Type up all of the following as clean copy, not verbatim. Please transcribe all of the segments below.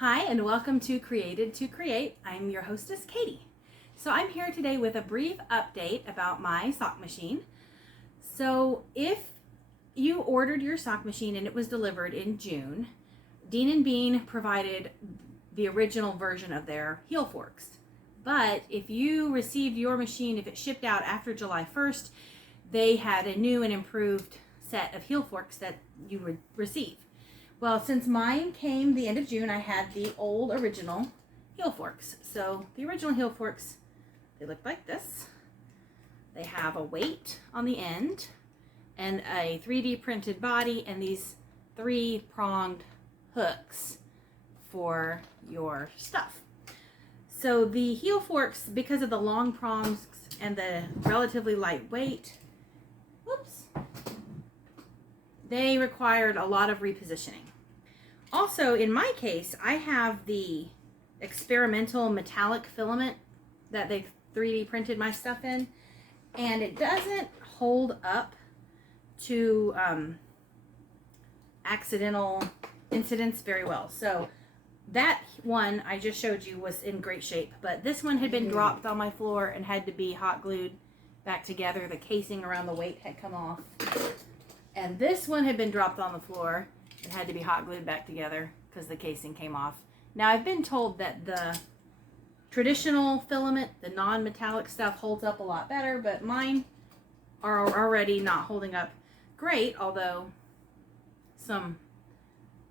Hi, and welcome to Created to Create. I'm your hostess, Katie. So I'm here today with a brief update about my sock machine. So if you ordered your sock machine and it was delivered in June, Dean & Bean provided the original version of their heel forks. But if you received your machine, if it shipped out after July 1st, they had a new and improved set of heel forks that you would receive. Well, since mine came the end of June, I had the old original heel forks. So the original heel forks, they look like this. They have a weight on the end and a 3D printed body and these 3-pronged hooks for your stuff. So the heel forks, because of the long prongs and the relatively light weight, they required a lot of repositioning. Also, in my case, I have the experimental metallic filament that they 3D printed my stuff in, and it doesn't hold up to accidental incidents very well. So that one I just showed you was in great shape, but this one had been dropped on my floor and had to be hot glued back together. The casing around the weight had come off. And this one had been dropped on the floor and had to be hot glued back together because the casing came off. Now, I've been told that the traditional filament, the non-metallic stuff, holds up a lot better, but mine are already not holding up great, although some,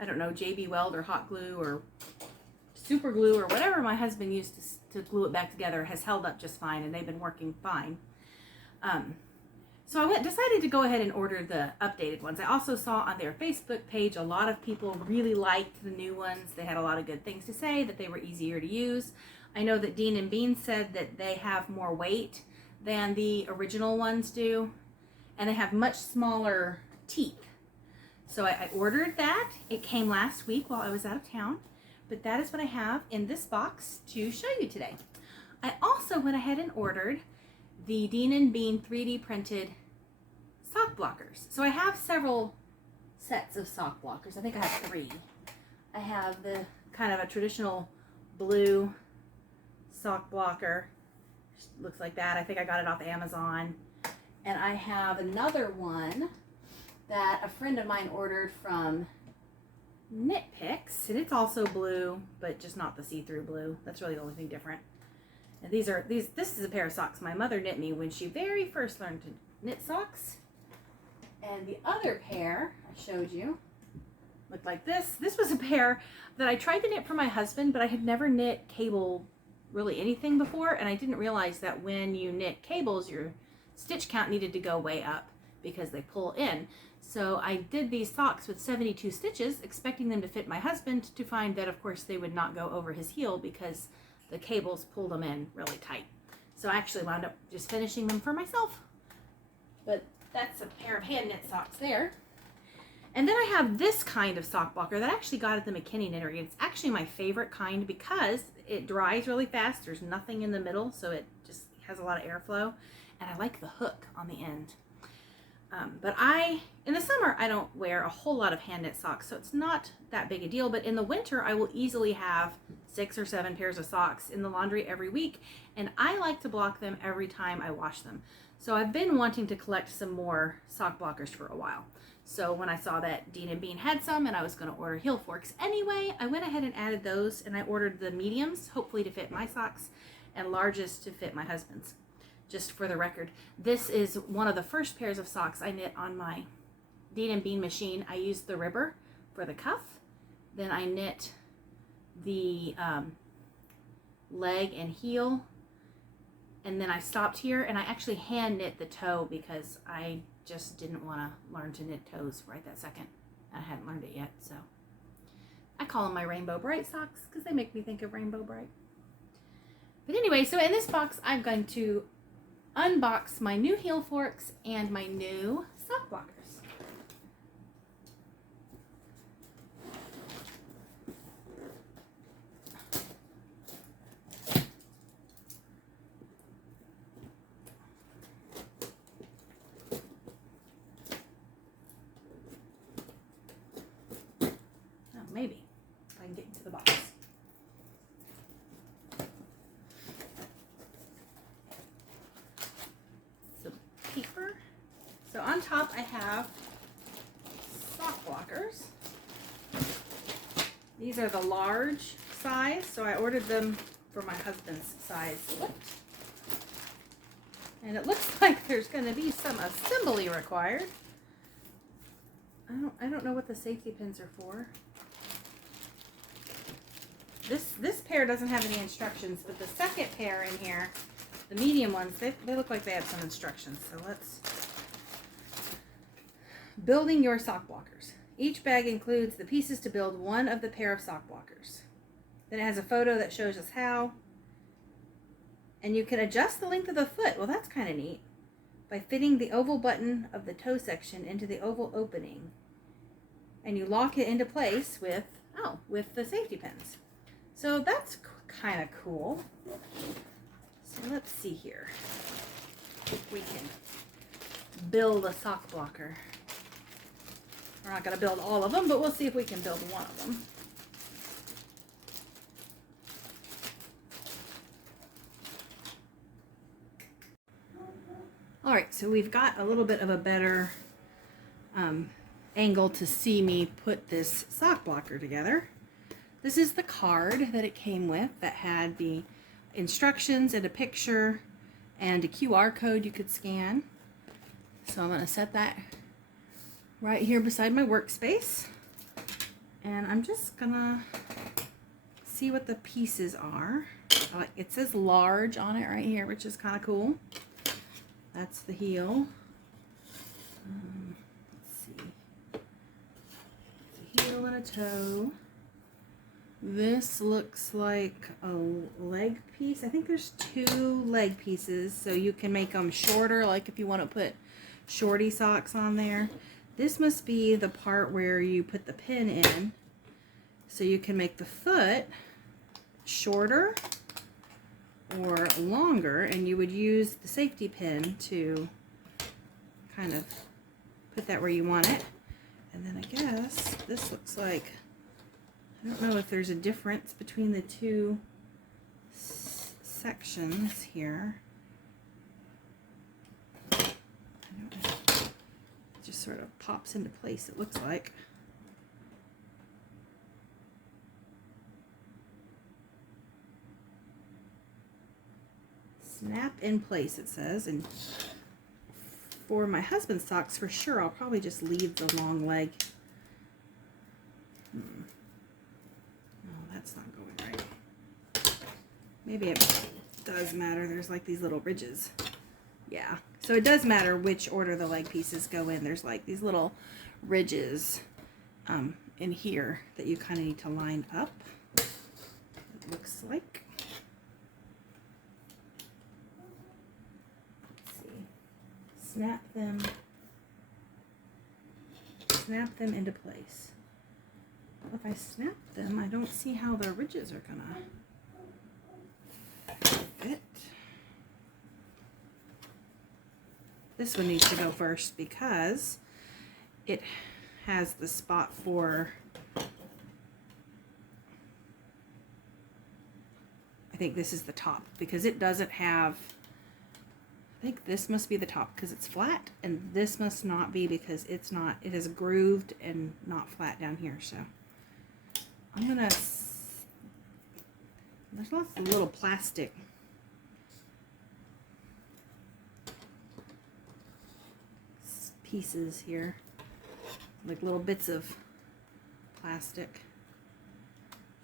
I don't know, JB Weld or hot glue or super glue or whatever my husband used to glue it back together has held up just fine, and they've been working fine. So I decided to go ahead and order the updated ones. I also saw on their Facebook page a lot of people really liked the new ones. They had a lot of good things to say, that they were easier to use. I know that Dean & Bean said that they have more weight than the original ones do, and they have much smaller teeth. So I ordered that. It came last week while I was out of town, but that is what I have in this box to show you today. I also went ahead and ordered the Dean & Bean 3D printed sock blockers. So I have several sets of sock blockers. I think I have 3. I have the kind of a traditional blue sock blocker. Looks like that. I think I got it off Amazon. And I have another one that a friend of mine ordered from Knit Picks, and it's also blue, but just not the see-through blue. That's really the only thing different. And this is a pair of socks my mother knit me when she very first learned to knit socks. And the other pair I showed you looked like this. This was a pair that I tried to knit for my husband, but I had never knit cable, really anything before, and I didn't realize that when you knit cables, your stitch count needed to go way up because they pull in. So I did these socks with 72 stitches, expecting them to fit my husband, to find that, of course, they would not go over his heel because the cables pulled them in really tight. So I actually wound up just finishing them for myself. But that's a pair of hand knit socks there. And then I have this kind of sock blocker that I actually got at the McKinney Knittery. It's actually my favorite kind because it dries really fast. There's nothing in the middle, so it just has a lot of airflow. And I like the hook on the end. But in the summer, I don't wear a whole lot of hand knit socks, so it's not that big a deal. But in the winter, I will easily have 6 or 7 pairs of socks in the laundry every week, and I like to block them every time I wash them. So I've been wanting to collect some more sock blockers for a while. So when I saw that Dean & Bean had some and I was going to order heel forks anyway, I went ahead and added those, and I ordered the mediums, hopefully to fit my socks, and largest to fit my husband's. Just for the record, this is one of the first pairs of socks I knit on my Dean & Bean machine. I used the ribber for the cuff, then I knit the leg and heel, and then I stopped here, and I actually hand knit the toe because I just didn't want to learn to knit toes right that second. I hadn't learned it yet, so I call them my Rainbow Bright socks because they make me think of Rainbow Bright. But anyway, so in this box, I'm going to unbox my new heel forks and my new sock blockers. Oh, maybe if I can get into the box. on top I have sock blockers. These are the large size, so I ordered them for my husband's size foot. And it looks like there's going to be some assembly required. I don't know what the safety pins are for. This pair doesn't have any instructions, but the second pair in here, the medium ones, they look like they have some instructions. So let's... Building your sock blockers. Each bag includes the pieces to build one of the pair of sock blockers. Then it has a photo that shows us how. And you can adjust the length of the foot. Well, that's kind of neat. By fitting the oval button of the toe section into the oval opening. And you lock it into place with the safety pins. So that's kind of cool. So let's see here. If we can build a sock blocker. We're not going to build all of them, but we'll see if we can build one of them. All right, so we've got a little bit of a better angle to see me put this sock blocker together. This is the card that it came with that had the instructions and a picture and a QR code you could scan. So I'm going to set that right here beside my workspace. And I'm just going to see what the pieces are. It says large on it right here, which is kind of cool. That's the heel. Let's see. It's a heel and a toe. This looks like a leg piece. I think there's 2 leg pieces, so you can make them shorter, like if you want to put shorty socks on there. This must be the part where you put the pin in, so you can make the foot shorter or longer, and you would use the safety pin to kind of put that where you want it. And then I guess this looks like, I don't know if there's a difference between the 2 sections here. I don't know. It just sort of pops into place, it looks like. Snap in place, it says. And for my husband's socks, for sure, I'll probably just leave the long leg. No, that's not going right. Maybe it does matter. There's like these little ridges. Yeah, so it does matter which order the leg pieces go in. There's like these little ridges in here that you kind of need to line up, it looks like. Snap them into place. If I snap them, I don't see how the ridges are gonna fit. This one needs to go first because it has the spot for, I think this is the top, because it doesn't have, I think this must be the top because it's flat, and this must not be because it's not, it is grooved and not flat down here. So I'm gonna, there's lots of little plastic pieces here, like little bits of plastic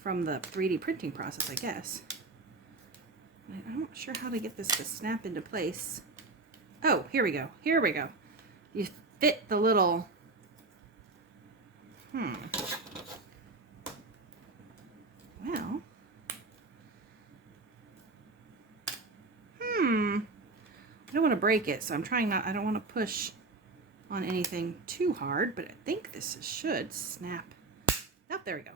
from the 3D printing process, I guess. I'm not sure how to get this to snap into place. Oh, here we go. Here we go. You fit the little... Well... I don't want to break it, so I'm trying not... I don't want to push on anything too hard, but I think this should snap. Oh, there we go.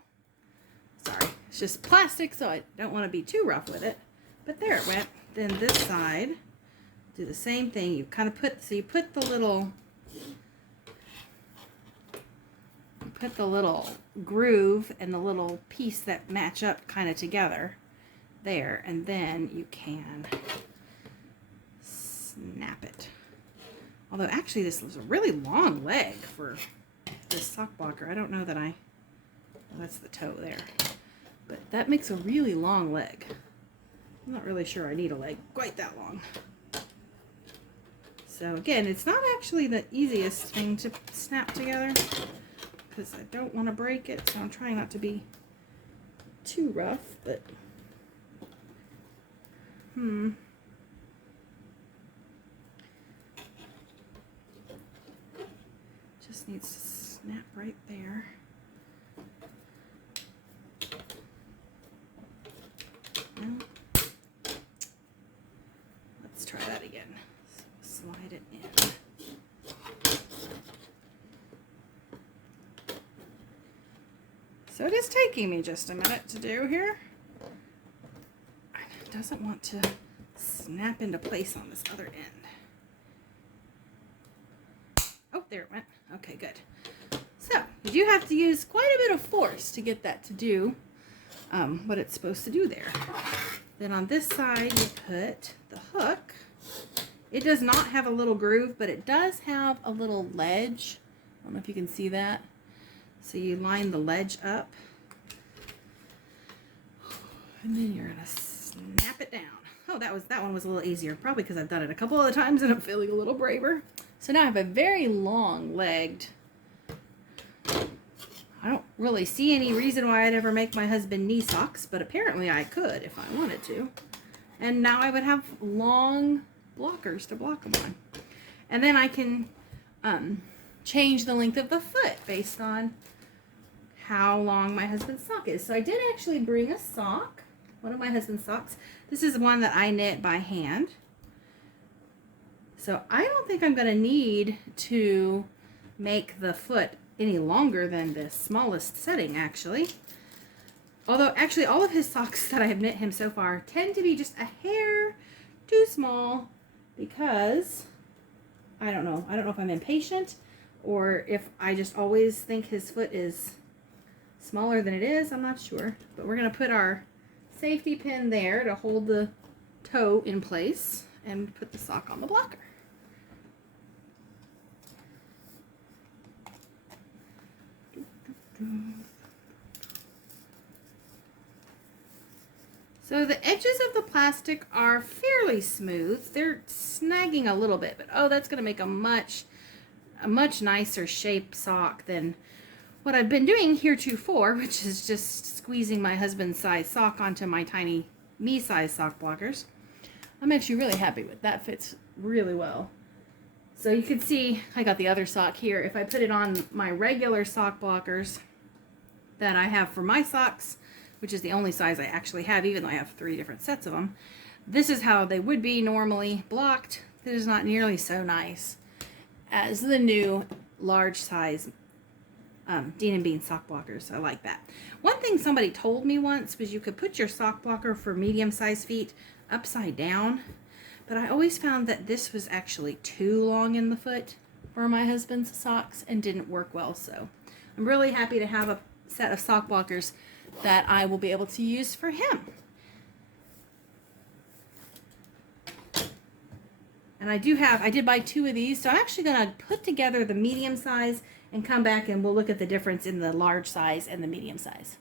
Sorry. It's just plastic, so I don't want to be too rough with it. But there it went. Then this side, do the same thing. You kind of put, so you put the little groove and the little piece that match up kind of together there, and then you can snap it Although actually this was a really long leg for this sock blocker. I don't know that well, that's the toe there. But that makes a really long leg. I'm not really sure I need a leg quite that long. So again, it's not actually the easiest thing to snap together because I don't want to break it, so I'm trying not to be too rough, but just needs to snap right there. Well, let's try that again. So slide it in. So it is taking me just a minute to do here. It doesn't want to snap into place on this other end. Oh, there it went. Okay, good. So you do have to use quite a bit of force to get that to do what it's supposed to do there. Then on this side you put the hook. It does not have a little groove, but it does have a little ledge. I don't know if you can see that. So you line the ledge up. And then you're gonna snap it down. Oh, that one was a little easier, probably because I've done it a couple other times and I'm feeling a little braver. So now I have a very long-legged. I don't really see any reason why I'd ever make my husband knee socks, but apparently I could if I wanted to. And now I would have long blockers to block them on. And then I can change the length of the foot based on how long my husband's sock is. So I did actually bring a sock, one of my husband's socks. This is one that I knit by hand. So I don't think I'm going to need to make the foot any longer than the smallest setting, actually. Although, actually, all of his socks that I have knit him so far tend to be just a hair too small because, I don't know if I'm impatient or if I just always think his foot is smaller than it is. I'm not sure. But we're going to put our safety pin there to hold the toe in place and put the sock on the blocker. So the edges of the plastic are fairly smooth. They're snagging a little bit, but oh, that's going to make a much nicer shape sock than what I've been doing heretofore, which is just squeezing my husband's size sock onto my tiny me size sock blockers. I'm actually really happy with that. Fits really well. So you can see I got the other sock here. If I put it on my regular sock blockers that I have for my socks, which is the only size I actually have, even though I have 3 different sets of them, this is how they would be normally blocked. It is not nearly so nice as the new large size Dean & Bean sock blockers. I like that. One thing somebody told me once was you could put your sock blocker for medium-sized feet upside down, but I always found that this was actually too long in the foot for my husband's socks and didn't work well. So I'm really happy to have a set of sock blockers that I will be able to use for him. And I did buy 2 of these, so I'm actually going to put together the medium size and come back and we'll look at the difference in the large size and the medium size.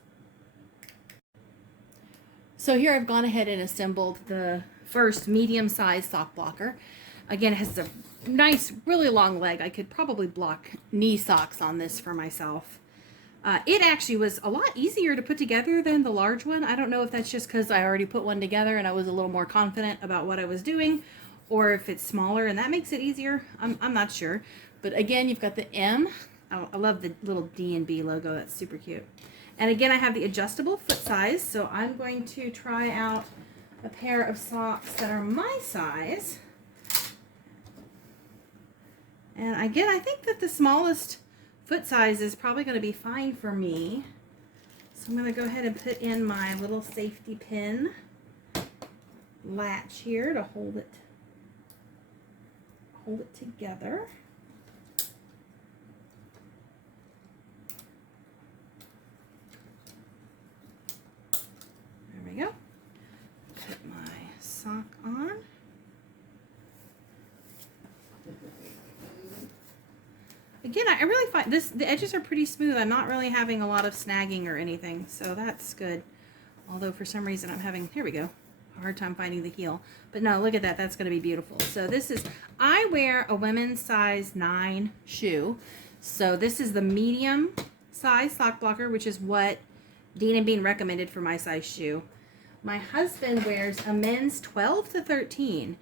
So here I've gone ahead and assembled the first medium size sock blocker. Again, it has a nice, really long leg. I could probably block knee socks on this for myself. It actually was a lot easier to put together than the large one. I don't know if that's just because I already put one together and I was a little more confident about what I was doing, or if it's smaller and that makes it easier. I'm not sure. But again, you've got the M. I love the little D&B logo. That's super cute. And again, I have the adjustable foot size. So I'm going to try out a pair of socks that are my size. And again, I think that the smallest foot size is probably going to be fine for me. So I'm going to go ahead and put in my little safety pin latch here to hold it together. There we go. Put my sock on. again, I really find the edges are pretty smooth. I'm not really having a lot of snagging or anything, so that's good. Although for some reason I'm having, here we go, a hard time finding the heel. But no, look at that. That's going to be beautiful. So this is, I wear a women's size 9 shoe. So this is the medium size sock blocker, which is what Dean & Bean recommended for my size shoe. My husband wears a men's 12 to 13.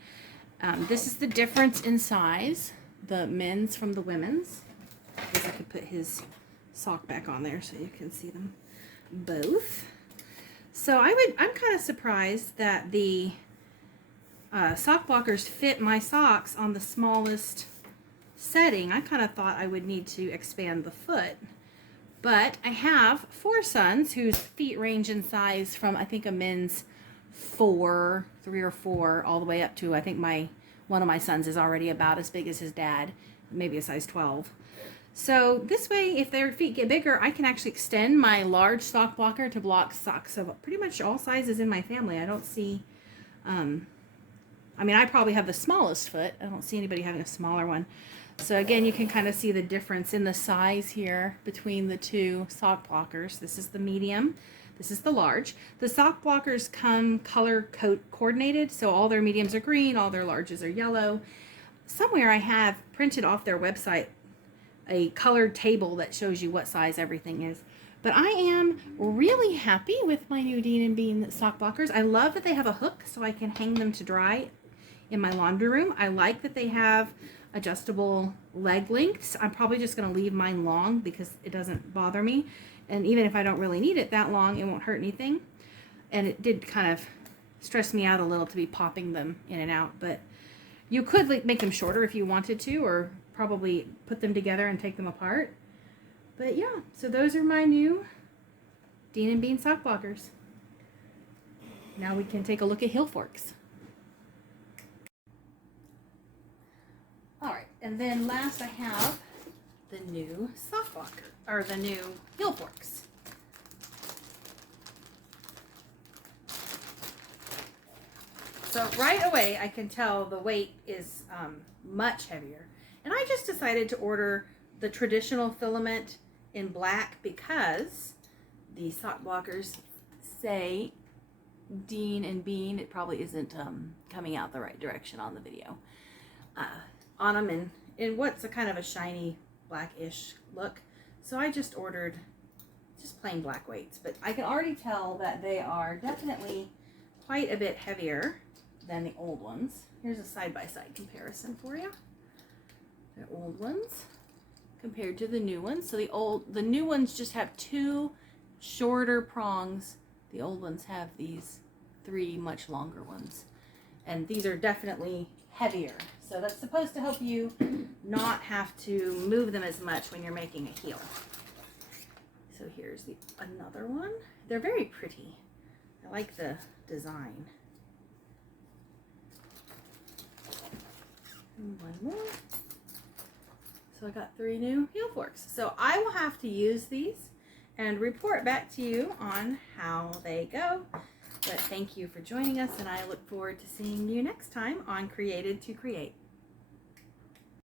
This is the difference in size, the men's from the women's. I guess I could put his sock back on there so you can see them both. So I'm kind of surprised that the sock blockers fit my socks on the smallest setting. I kind of thought I would need to expand the foot. But I have 4 sons whose feet range in size from, I think, a men's 3 or 4, all the way up to, I think one of my sons is already about as big as his dad, maybe a size 12. So this way, if their feet get bigger, I can actually extend my large sock blocker to block socks of pretty much all sizes in my family. I don't see, I mean, I probably have the smallest foot. I don't see anybody having a smaller one. So again, you can kind of see the difference in the size here between the 2 sock blockers. This is the medium. This is the large. The sock blockers come color coordinated, so all their mediums are green, all their larges are yellow. Somewhere I have printed off their website a colored table that shows you what size everything is. But I am really happy with my new Dean & Bean sock blockers. I love that they have a hook so I can hang them to dry in my laundry room. I like that they have adjustable leg lengths. I'm probably just going to leave mine long because it doesn't bother me. And even if I don't really need it that long, it won't hurt anything. And it did kind of stress me out a little to be popping them in and out. But you could make them shorter if you wanted to, or probably put them together and take them apart. But yeah, so those are my new Dean & Bean sock blockers. Now we can take a look at heel forks. Alright, and then last I have the new sock blocker, or the new heel forks. So right away I can tell the weight is much heavier. And I just decided to order the traditional filament in black because the sock blockers say Dean & Bean. It probably isn't coming out the right direction on the video. On them in what's a kind of a shiny blackish look. So I just ordered just plain black weights. But I can already tell that they are definitely quite a bit heavier than the old ones. Here's a side-by-side comparison for you. The old ones compared to the new ones. So the new ones just have 2 shorter prongs. The old ones have these 3 much longer ones. And these are definitely heavier. So that's supposed to help you not have to move them as much when you're making a heel. So here's another one. They're very pretty. I like the design. And one more. So I got 3 new heel forks. So I will have to use these and report back to you on how they go. But thank you for joining us, and I look forward to seeing you next time on Created to Create.